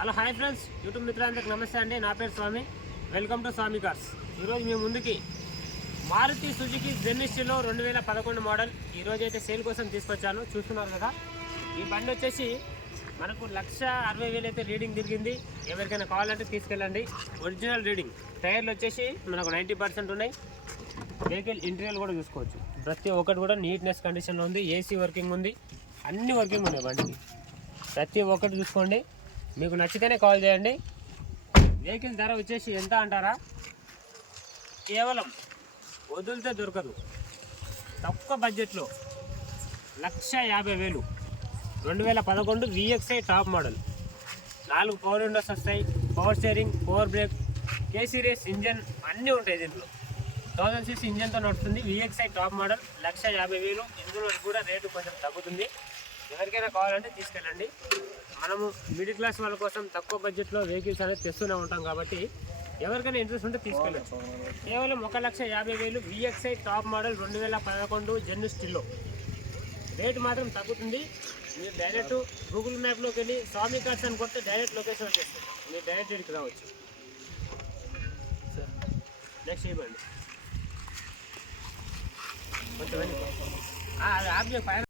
Hello hi friends, YouTube మిత్రులందరికీ నమస్తే అండి. నా పేరు Swami. Welcome to Swami cars. ఈరోజు మీ ముందుకి మారుతి సుజుకి జెన్నిస్టీలో 2011 మోడల్ ఈరోజు అయితే సేల్ కోసం తీసుకొచ్చాను. చూస్తున్నారు కదా, ఈ బండి వచ్చేసి మనకు 1,60,000 అయితే రీడింగ్ తిరిగింది. ఎవరికైనా కావాలంటే తీసుకెళ్ళండి. Original reading. టైర్లు వచ్చేసి మనకు 90% ఉన్నాయి. వెహికల్ ఇంటీరియర్ కూడా చూసుకోవచ్చు. ప్రతి ఒక్కటి కూడా నీట్నెస్ కండిషన్లో ఉంది. ఏసీ వర్కింగ్ ఉంది, అన్ని వర్కింగ్ ఉన్నాయి బండికి. ప్రతి ఒక్కటి చూసుకోండి. మీకు నచ్చితేనే కాల్ చేయండి. వెహికల్ ధర వచ్చేసి ఎంత అంటారా, కేవలం వదిలితే దొరకదు. తక్కువ బడ్జెట్లో 1,50,000 2011 VXI top model. 4 power windows వస్తాయి, power steering, power brake, K series engine అన్నీ ఉంటాయి. దీంట్లో 1000cc ఇంజన్తో నడుస్తుంది. VXI top model 1,50,000. ఇందులో కూడా రేటు కొంచెం తగ్గుతుంది. ఎవరికైనా కావాలంటే తీసుకెళ్ళండి. మనము మిడిల్ క్లాస్ వాళ్ళ కోసం తక్కువ బడ్జెట్లో వెహికల్స్ అనేది తెస్తూనే ఉంటాం కాబట్టి ఎవరికైనా ఇంట్రెస్ట్ ఉంటే తీసుకెళ్ళచ్చు. కేవలం 1,50,000 VXI టాప్ మోడల్ 2011 జెన్నిస్టీలో. రేటు మాత్రం తగ్గుతుంది. మీరు డైరెక్ట్ గూగుల్ మ్యాప్లోకి వెళ్ళి స్వామి కార్స్ అని కొడితే డైరెక్ట్ లొకేషన్ వచ్చేస్తుంది. మీరు డైరెక్ట్ ఇక్కడికి రావచ్చు. నెక్స్ట్ ఇవ్వండి కొంచెం అది ఆప్